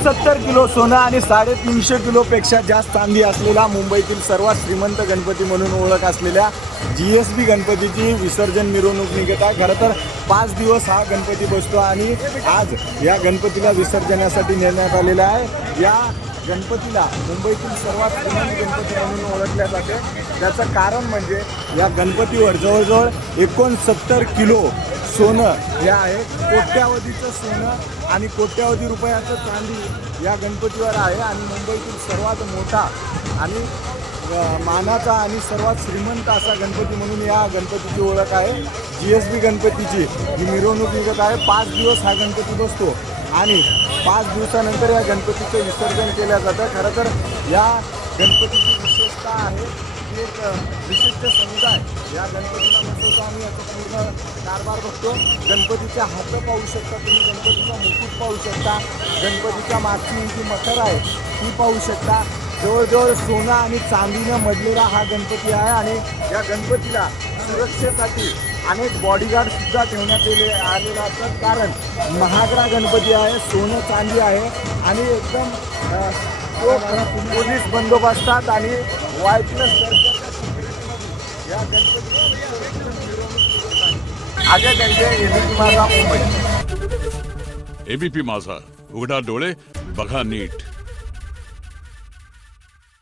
69 kilo सोनं आणि 350 किलोपेक्षा जास्त चांदी असलेला मुंबईतील सर्वात श्रीमंत गणपती म्हणून ओळख असलेल्या GSB गणपतीची विसर्जन मिरवणूक निघत आहे। खरं तर 5 दिवस हा गणपती बसतो आणि आज या गणपतीला विसर्जनासाठी नेण्यात आलेला आहे। या गणपतीला मुंबईतील सर्वात श्रीमंत गणपती म्हणून ओळखल्या जाते। त्याचं कारण म्हणजे या गणपतीवर जवळजवळ 69 किलो सोनं हे आहे। कोट्यावधीचं सोनं आणि कोट्यावधी रुपयाचं चांदी या गणपतीवर आहे आणि मुंबईतील सर्वात मोठा आणि मानाचा आणि सर्वात श्रीमंत असा गणपती म्हणून या गणपतीची ओळख आहे। GSB गणपतीची ही मिरवणूक निघत आहे। 5 दिवस हा गणपती बसतो आणि 5 दिवसानंतर या गणपतीचं विसर्जन केलं जातं। खरं तर या गणपतीची विशेषता आहे की एक विशिष्ट समुदाय या गणपतीला बसवतो आणि याचा पूर्ण कारभार बघतो। गणपतीचे हात पाहू शकता तुम्ही, गणपतीचा मुकुट पाहू शकता, गणपतीच्या मागची जी मखर आहे ती पाहू शकता। जवळजवळ सोनं आणि चांदीनं मढलेला हा गणपती आहे आणि या गणपतीला सुरक्षेसाठी अनेक बॉडीगार्ड सुद्धा ठेवण्यात आलेला असतात, कारण महागडा गणपती आहे, सोनं चांदी आहे आणि एकदम पोलीस बंदोबस्तात आणि वायरलेस या गणपतीची अजय त्यांचे ABP माझा मुंबई। ABP माझा, उघडा डोळे बघा नीट।